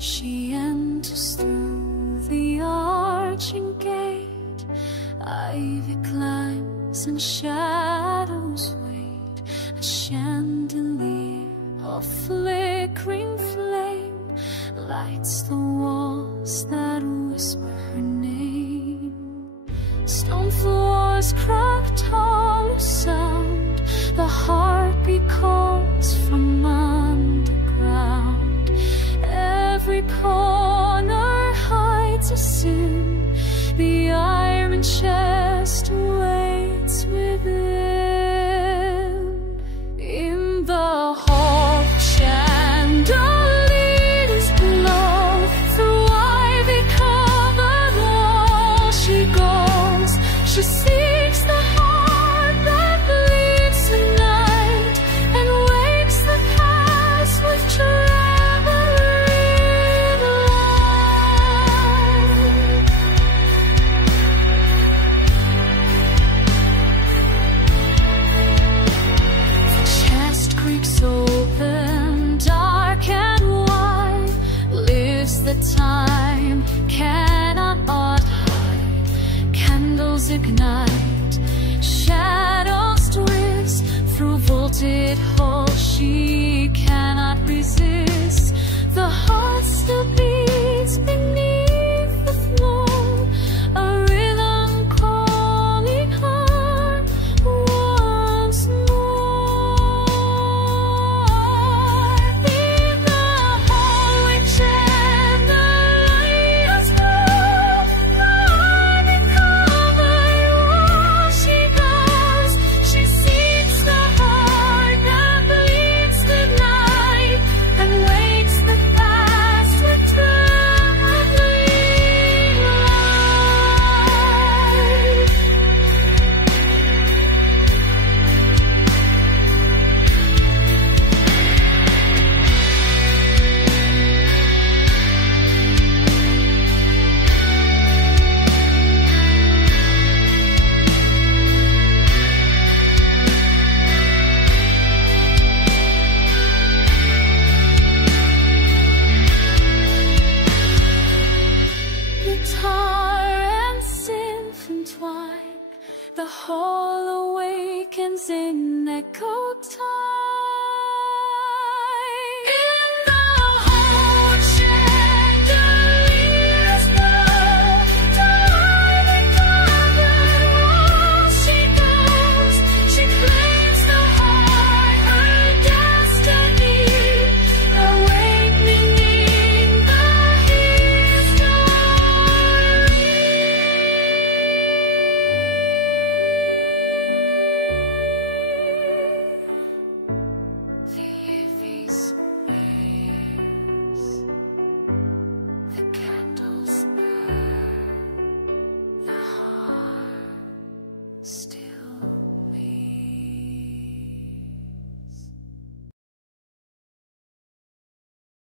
She enters through the arching gate. Ivy climbs and shadows wait. A chandelier of flickering flame lights the walls that whisper her name. Stone floors cracked hollow sound. The heartbeat calls from underground. Every corner hides a sin. The iron chest waits within. In the hall, chandeliers glow. Through ivy-covered walls she goes. She seeks the heart that bleeds the night and wakes the past with traveling light. The chest creaks open, dark and wide. Lives the time, cannot hide. Candles ignite, shadows twist. Through vaulted halls she cannot resist. The heart still beats beneath the floor, a rhythm calling her once more. In the hallway, chandeliers glow. Ivy-covered walls she goes. She seeks the heart that bleeds the night and wakes the past with trembling light. Guitar and synth entwine. The hall awakens in echo time.